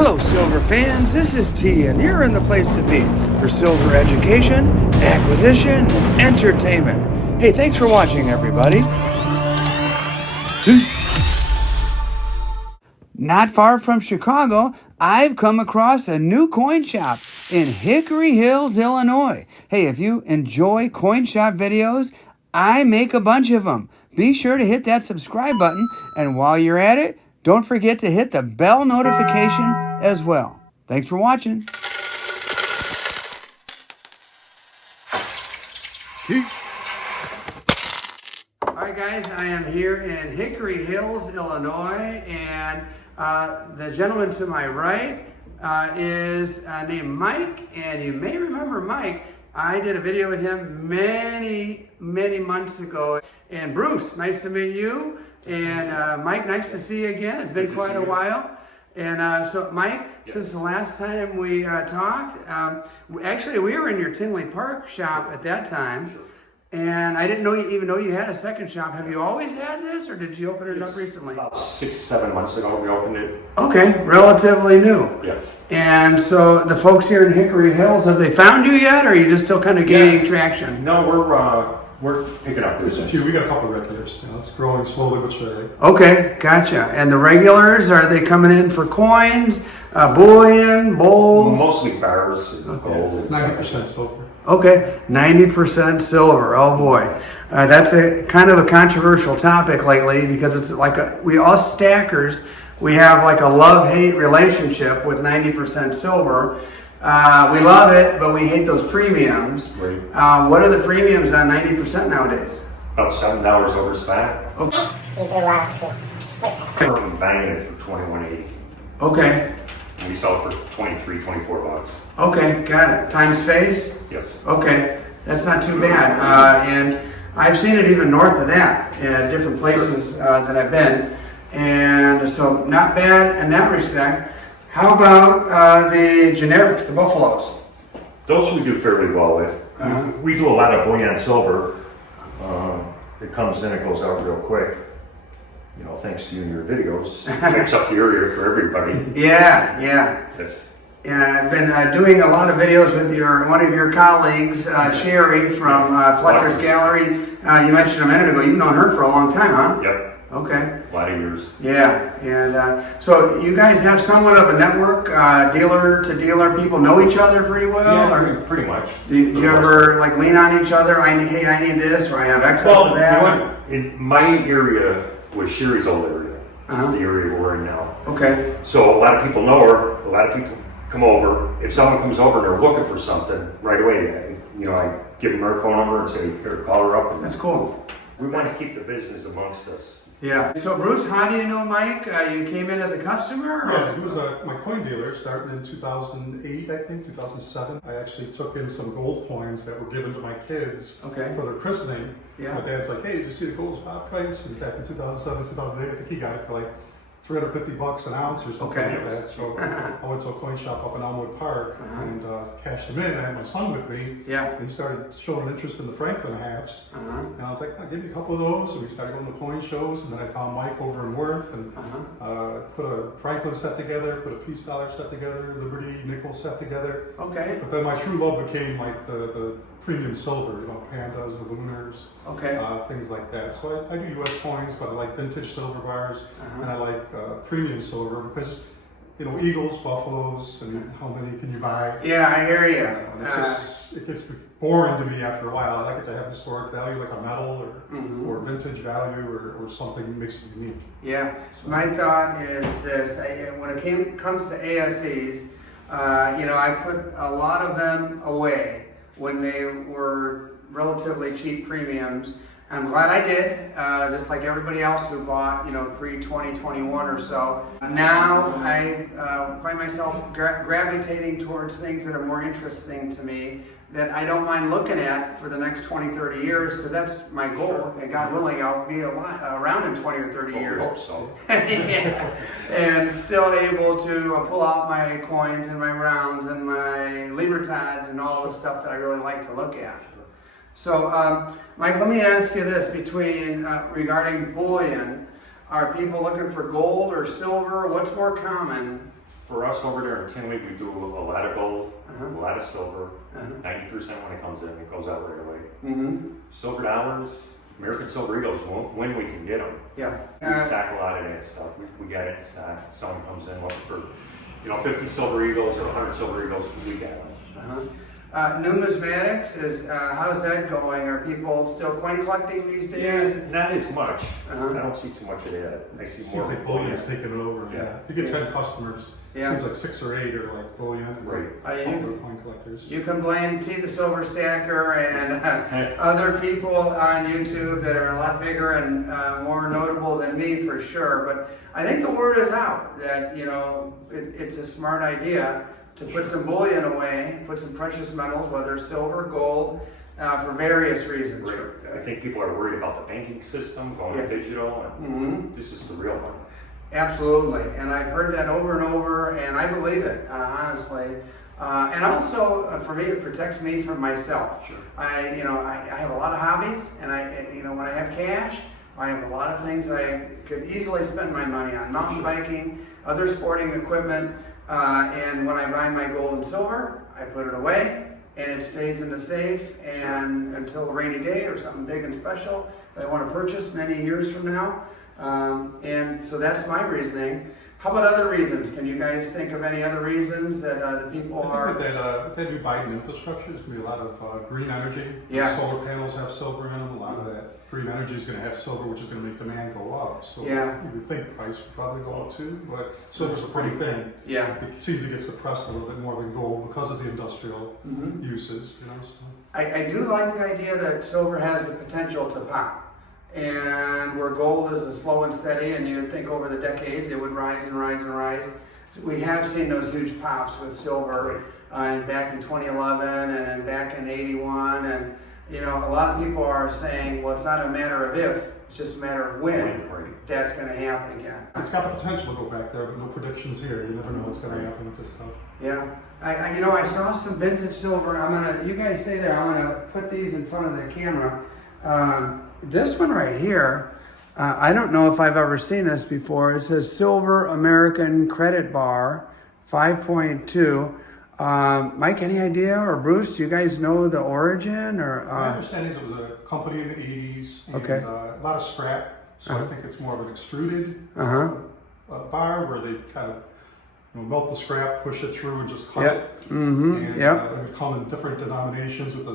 Hello, silver fans. This is T, and you're in the place to be for silver education, acquisition, and entertainment. Hey, thanks for watching, everybody. Not far from Chicago, I've come across a new coin shop in Hickory Hills, Illinois. Hey, if you enjoy coin shop videos, I make a bunch of them. Be sure to hit that subscribe button, and while you're at it, don't forget to hit the bell notification as well. Thanks for watching. All right, guys, I am here in Hickory Hills, Illinois, and the gentleman to my right is named Mike, and you may remember Mike. I did a video with him many months ago. And Bruce, nice to meet you. And Mike, nice to see you again. It's been quite a while. And so Mike, since the last time we talked, actually we were in your Tinley Park shop at that time. And I didn't even know you had a second shop. Have you always had this, or did you open it up recently? About 6-7 months ago we opened it. Okay, relatively new. Yes. And so the folks here in Hickory Hills, have they found you yet, or are you just still kind of gaining traction? No, we're picking up business. We got a couple of regulars. It's growing slowly but surely. Okay, gotcha. And the regulars, are they coming in for coins, bullion, bowls? Mostly bars and gold. 90% silver. Okay, 90% silver. Oh boy, that's a kind of a controversial topic lately because it's like us stackers, we have like a love-hate relationship with 90% silver. We love it, but we hate those premiums. Right. What are the premiums on 90% nowadays? About $7 over spec. Okay. We're buying it for $21.80. Okay. And we sell it for $23-24. Okay, got it. Times face? Yes. Okay, that's not too bad. And I've seen it even north of that in different places that I've been. And so not bad in that respect. How about the generics, the buffaloes? Those we do fairly well with. We do a lot of bullion silver. It comes in, it goes out real quick. You know, thanks to you and your videos, picks up the area for everybody. Yeah. Yes. And I've been doing a lot of videos with one of your colleagues, Sherry from Collector's Gallery. You mentioned a minute ago, you've known her for a long time, huh? Yep. Okay. A lot of years. Yeah, and so you guys have somewhat of a network, dealer to dealer. People know each other pretty well. Yeah, or pretty much. Do you ever like lean on each other? Hey, I need this, or I have excess of that. You know, in my area was Sherry's old area, the area we're in now. Okay. So a lot of people know her. A lot of people come over. If someone comes over and they're looking for something right away, I give them her phone number and say, "Here, call her up." That's cool. We want to keep the business amongst us. Yeah. So Bruce, how do you know Mike? You came in as a customer? Or? Yeah, he was my coin dealer starting in 2008, I think, 2007. I actually took in some gold coins that were given to my kids for their christening. Yeah. My dad's like, "Hey, did you see the gold spot price?" And back in 2007, 2008, I think he got it for like $350 an ounce or something like that. So I went to a coin shop up in Elmwood Park and cashed them in. I had my son with me. Yeah. And he started showing an interest in the Franklin halves. And I was like, "I'll give you a couple of those." And we started going to coin shows. And then I found Mike over in Worth and put a Franklin set together, put a peace dollar set together, Liberty nickel set together. Okay. But then my true love became like the premium silver, pandas, the lunars, things like that. So I do U.S. coins, but I like vintage silver bars, and I like premium silver because, eagles, buffaloes, and how many can you buy? Yeah, I hear you. It gets boring to me after a while. I like it to have historic value, like a metal or vintage value or something that makes it unique. Yeah, so my thought is this: when it comes to ASEs, I put a lot of them away when they were relatively cheap premiums. I'm glad I did, just like everybody else who bought, pre-2021 or so. Now I find myself gravitating towards things that are more interesting to me, that I don't mind looking at for the next 20, 30 years, because that's my goal. And God willing, I'll be around in 20 or 30 years. I hope so. Yeah. And still able to pull out my coins and my rounds and my Libertads and all the stuff that I really like to look at. So, Mike, let me ask you this: regarding bullion, are people looking for gold or silver? What's more common For us over there in Tinley, we do a lot of gold, a lot of silver. 90% when it comes in, it goes out right away. Silver dollars, American Silver Eagles, when we can get them. Yeah. We stack a lot of that stuff. We got it in stock. Someone comes in looking for, 50 Silver Eagles or 100 Silver Eagles, we got them. Numismatics how's that going? Are people still coin collecting these days? Yeah, not as much. I don't see too much of that. I see Seems more like bullion's taking over. Yeah. You get 10 customers. Yeah. Seems like 6 or 8 are like bullion. Right. Coin collectors. You can blame T the Silver Stacker and other people on YouTube that are a lot bigger and more notable than me for sure. But I think the word is out that it's a smart idea to put some bullion away, put some precious metals, whether silver, gold, for various reasons. Right. I think people are worried about the banking system going digital, and this is the real one. Absolutely, and I've heard that over and over, and I believe it, honestly. And also, for me, it protects me from myself. Sure. I have a lot of hobbies, and when I have cash, I have a lot of things I could easily spend my money on: mountain biking, other sporting equipment. And when I buy my gold and silver, I put it away, and it stays in the safe and until a rainy day or something big and special that I want to purchase many years from now. And so that's my reasoning. How about other reasons? Can you guys think of any other reasons that the people are? With that new Biden infrastructure, there's going to be a lot of green energy. Yeah. Solar panels have silver in them. A lot of that green energy is going to have silver, which is going to make demand go up. So you would think price would probably go up too, but silver's a pretty thing. Yeah. It seems to get suppressed a little bit more than gold because of the industrial uses. So. I do like the idea that silver has the potential to pop. And where gold is a slow and steady, and you'd think over the decades it would rise and rise and rise. We have seen those huge pops with silver back in 2011 and back in 81. And a lot of people are saying, well, it's not a matter of if, it's just a matter of when that's going to happen again. It's got the potential to go back there, but no predictions here. You never know what's going to happen with this stuff. Yeah. I saw some vintage silver. You guys stay there. I'm gonna put these in front of the camera. This one right here, I don't know if I've ever seen this before. It says Silver American Credit Bar, 5.2. Mike, any idea, or Bruce, do you guys know the origin? Or my understanding is it was a company in the 80s, and a lot of scrap. So I think it's more of an extruded bar where they kind of melt the scrap, push it through, and just cut it. And it would come in different denominations with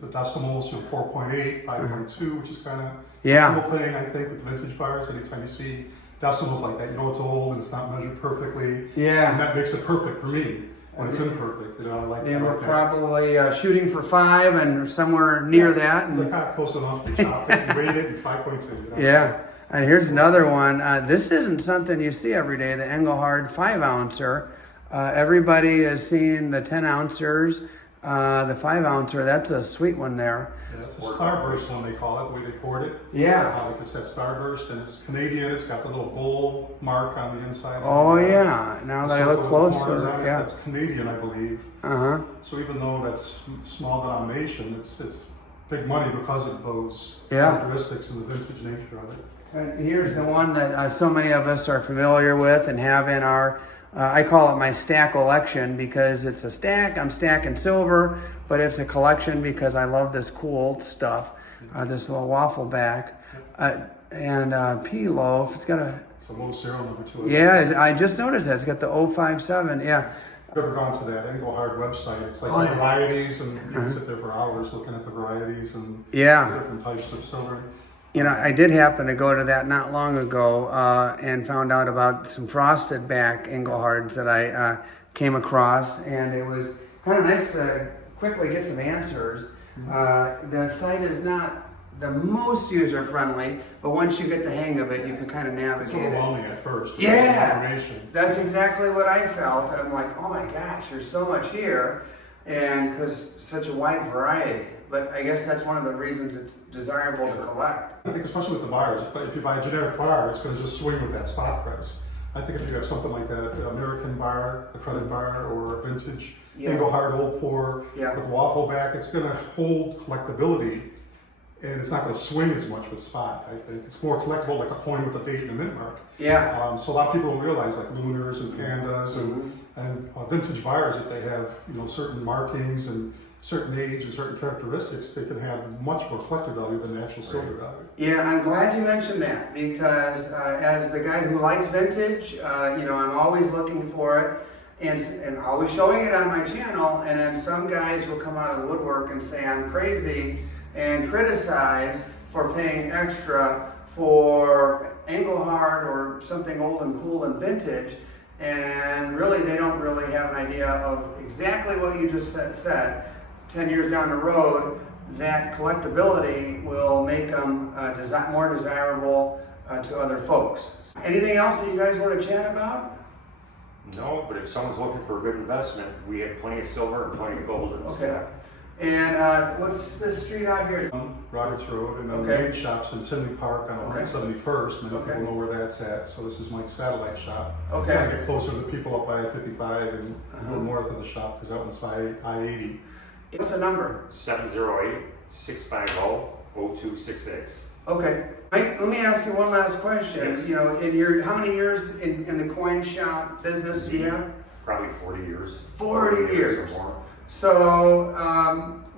the decimals, 4.8, 5.2, which is kind of a cool thing, I think, with vintage bars. Anytime you see decimals like that, you know it's old and it's not measured perfectly. Yeah. And that makes it perfect for me when it's imperfect. I like that. We're probably shooting for 5 and somewhere near that. It's like close enough to chop it, you weighed it, and 5.2. Yeah. And here's another one. This isn't something you see every day, the Engelhard 5-ouncer. Everybody has seen the 10-ouncers, the 5-ouncer. That's a sweet one there. Yeah, it's a starburst one, they call it, the way they poured it. Yeah. It's that starburst, and it's Canadian. It's got the little bull mark on the inside. Oh, yeah. Now that I look closer, That's Canadian, I believe. So even though that's small denomination, it's big money because of those characteristics and the vintage nature of it. And here's the one that so many of us are familiar with and have in our, I call it my stack collection because it's a stack. I'm stacking silver, but it's a collection because I love this cool old stuff. This little waffle back. And pea loaf. It's got a... It's a low serial number 2. Yeah, I just noticed that. It's got the 057. Yeah. I've ever gone to that Engelhard website. It's like varieties, and you can sit there for hours looking at the varieties and the different types of silver. I did happen to go to that not long ago and found out about some frosted back Engelhards that I came across, and it was kind of nice to quickly get some answers. The site is not the most user-friendly, but once you get the hang of it, you can kind of navigate it. It's overwhelming at first. Yeah, that's exactly what I felt. I'm like, oh my gosh, there's so much here, and because such a wide variety. But I guess that's one of the reasons it's desirable to collect. I think especially with the bars, if you buy a generic bar, it's going to just swing with that spot price. I think if you have something like that, an American bar, a credit bar, or a vintage Engelhard old pour with waffle back, it's going to hold collectability and it's not going to swing as much with spot. I think it's more collectible, like a coin with a date and a mint mark. Yeah. So a lot of people don't realize, like lunars and pandas and vintage buyers, that they have, you know, certain markings and certain age and certain characteristics, they can have much more collector value than the actual silver value. Yeah, I'm glad you mentioned that, because as the guy who likes vintage, you know, I'm always looking for it and always showing it on my channel, and then some guys will come out of the woodwork and say I'm crazy and criticize for paying extra for engelhard or something old and cool and vintage, and really they don't really have an idea of exactly what you just said. 10 years down the road, that collectability will make them more desirable to other folks. Anything else that you guys want to chat about? No, but if someone's looking for a good investment, we have plenty of silver and plenty of gold in stock. And what's this street out here? Roberts Road, and the main shop's in Sidney Park on 171st. Many people know where that's at. So this is Mike's satellite shop. Okay. Trying to get closer to the people up by I-55 and a little north of the shop, because that one's by I-80. What's the number? 708-650-0266. Okay. Mike, let me ask you one last question. Yes. You know, in your how many years in the coin shop business do you have? Probably 40 years. 40 years. Or more. So,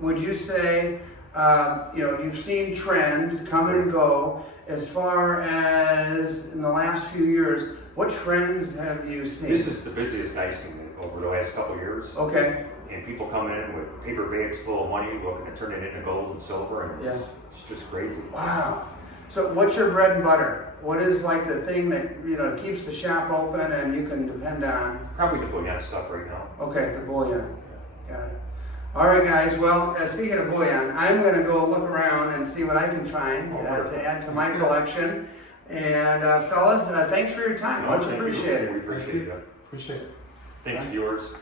would you say, you know, you've seen trends come and go. As far as in the last few years, what trends have you seen? This is the busiest I've seen over the last couple of years. Okay. And people come in with paper bags full of money, looking to turn it into gold and silver, and it's just crazy. Wow. So what's your bread and butter? What is like the thing that, you know, keeps the shop open and you can depend on? Probably the bullion stuff right now. Okay, the bullion. Got it. All right, guys. Well, speaking of bullion, I'm going to go look around and see what I can find to add to my collection. And fellas, thanks for your time. Much appreciated. We appreciate it. Appreciate it. Thanks, viewers.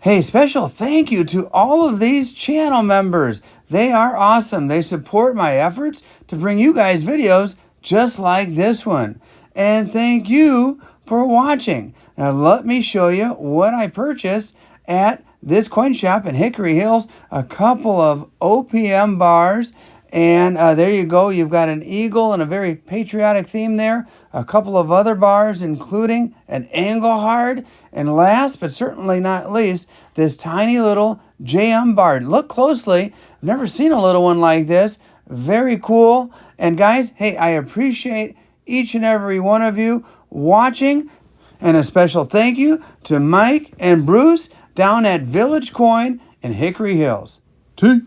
Hey, special thank you to all of these channel members. They are awesome. They support my efforts to bring you guys videos just like this one. And thank you for watching. Now let me show you what I purchased at this coin shop in Hickory Hills. A couple of OPM bars. And there you go. You've got an eagle and a very patriotic theme there. A couple of other bars, including an engelhard. And last, but certainly not least, this tiny little JM bar. Look closely. I've never seen a little one like this. Very cool. And guys, hey, I appreciate each and every one of you watching. And a special thank you to Mike and Bruce down at Village Coin in Hickory Hills. T.